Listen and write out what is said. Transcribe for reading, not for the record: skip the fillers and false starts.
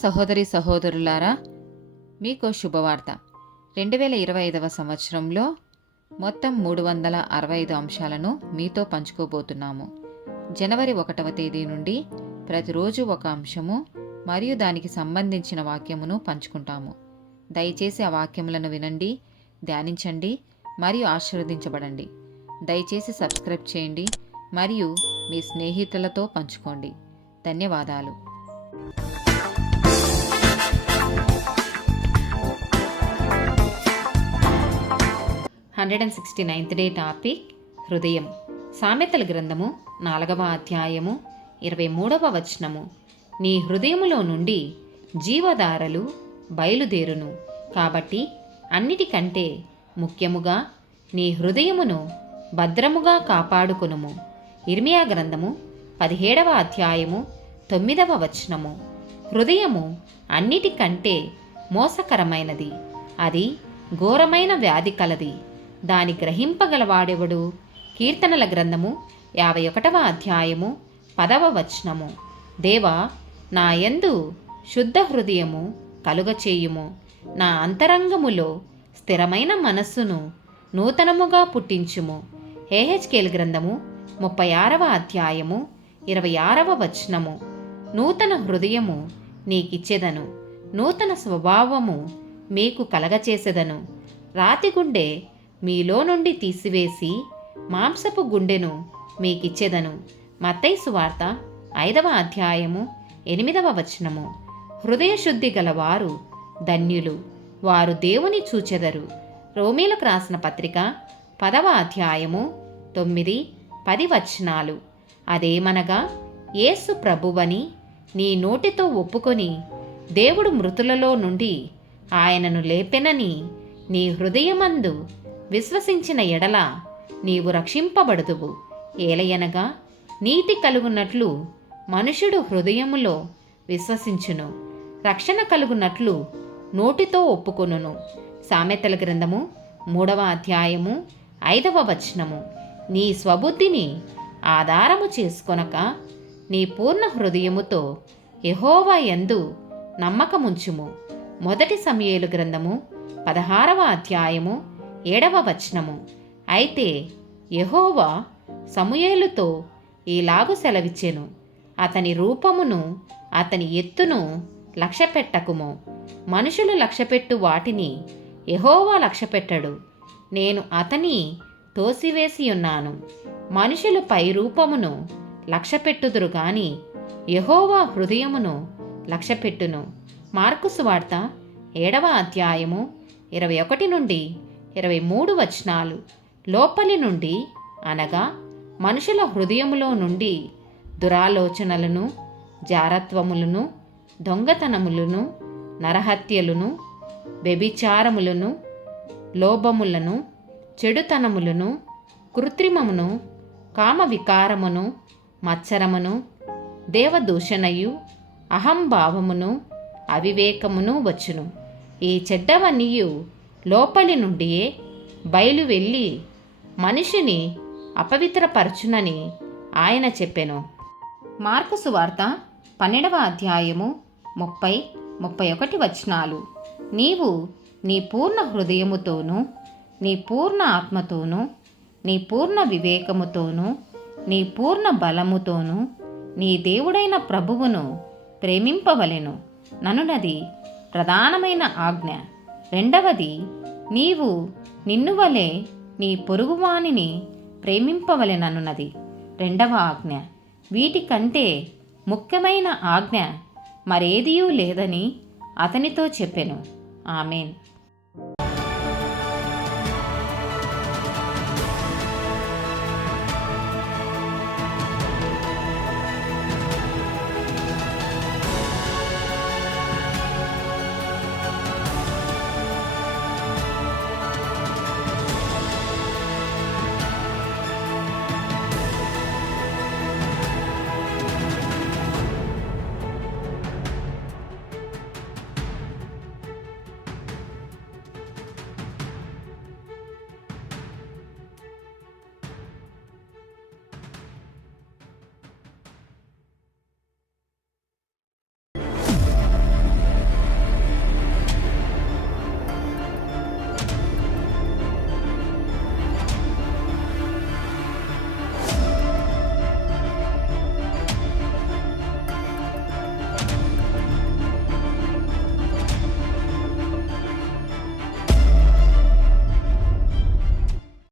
సహోదరి సహోదరులారా, మీకు శుభవార్త. 2025 సంవత్సరంలో మొత్తం 365 అంశాలను మీతో పంచుకోబోతున్నాము. జనవరి 1వ తేదీ నుండి ప్రతిరోజు ఒక అంశము మరియు దానికి సంబంధించిన వాక్యమును పంచుకుంటాము. దయచేసి ఆ వాక్యములను వినండి, ధ్యానించండి మరియు ఆశీర్వదించబడండి. దయచేసి సబ్స్క్రైబ్ చేయండి మరియు మీ స్నేహితులతో పంచుకోండి. ధన్యవాదాలు. 169th డే టాపిక్ హృదయం. సామెతల గ్రంథము 4వ అధ్యాయము 23వ వచనము. నీ హృదయములో నుండి జీవధారలు బయలుదేరును, కాబట్టి అన్నిటికంటే ముఖ్యముగా నీ హృదయమును భద్రముగా కాపాడుకొనుము. ఇర్మియా గ్రంథము 17వ అధ్యాయము 9వ వచనము. హృదయము అన్నిటికంటే మోసకరమైనది, అది ఘోరమైన వ్యాధి కలది, దాని గ్రహింపగలవాడెవడు? కీర్తనల గ్రంథము 51వ అధ్యాయము 10వ వచనము. దేవా, నా యందు శుద్ధ హృదయము కలుగచేయుము, నా అంతరంగములో స్థిరమైన మనస్సును నూతనముగా పుట్టించుము. హెహెచ్కేల్ గ్రంథము 36వ అధ్యాయము 26వ వచనము. నూతన హృదయము నీకిచ్చెదను, నూతన స్వభావము మీకు కలగచేసెదను. రాతి గుండె మీలో నుండి తీసివేసి మాంసపు గుండెను మీకిచ్చెదను. మత్తయి సువార్త 5వ అధ్యాయము 8వ వచనము. హృదయశుద్ధి గలవారు ధన్యులు, వారు దేవుని చూచెదరు. రోమీలకు రాసిన పత్రిక 10వ అధ్యాయము 9, 10 వచనాలు. అదేమనగా, యేసు ప్రభువని నీ నోటితో ఒప్పుకొని దేవుడు మృతులలో నుండి ఆయనను లేపెనని నీ హృదయమందు విశ్వసించిన ఎడల నీవు రక్షింపబడుదువు. ఏలయనగా, నీతి కలుగునట్లు మనుషుడు హృదయములో విశ్వసించును, రక్షణ కలుగునట్లు నోటితో ఒప్పుకొనును. సామెతల గ్రంథము 3వ అధ్యాయము 5వ వచనము. నీ స్వబుద్ధిని ఆధారము చేసుకొనక నీ పూర్ణ హృదయముతో యెహోవా యందు నమ్మకముంచుము. మొదటి సమూయేలు గ్రంథము 16వ అధ్యాయము 7వ వచనము. అయితే యెహోవా సమూయేలుతో ఈలాగు సెలవిచ్చెను, అతని రూపమును అతని ఎత్తును లక్ష్యపెట్టకుము. మనుషులు లక్ష్యపెట్టు వాటిని యెహోవా లక్ష్యపెట్టడు. నేను అతని తోసివేసియున్నాను. మనుషులు పై రూపమును లక్ష్యపెట్టుదురు గాని యెహోవా హృదయమును లక్ష్యపెట్టును. మార్కు సువార్త 7వ అధ్యాయము 21 నుండి 23 వచనాలు. లోపలి నుండి అనగా మనుషుల హృదయములో నుండి దురాలోచనలను, జారత్వములను, దొంగతనములను, నరహత్యలను, వ్యభిచారములను, లోభములను, చెడుతనములను, కృత్రిమమును, కామవికారమును, మత్సరమును, దేవదూషణయు, అహంభావమును, అవివేకమును వచ్చును. ఈ చెడ్డవన్నీయు లోపలి నుండియే బయలు వెళ్ళి మనిషిని అపవిత్రపరచునని ఆయన చెప్పెను. మార్కు సువార్త 12వ అధ్యాయము 30, 31 వచనాలు. నీవు నీ పూర్ణ హృదయముతోనూ, నీ పూర్ణ ఆత్మతోనూ, నీ పూర్ణ వివేకముతోనూ, నీ పూర్ణ బలముతోనూ నీ దేవుడైన ప్రభువును ప్రేమింపవలెను ననున్నది ప్రధానమైన ఆజ్ఞ. రెండవది, నీవు నిన్ను వలె నీ పొరుగువానిని ప్రేమింపవలెననున్నది రెండవ ఆజ్ఞ. వీటికంటే ముఖ్యమైన ఆజ్ఞ మరేదియూ లేదని అతనితో చెప్పెను. ఆమేన్.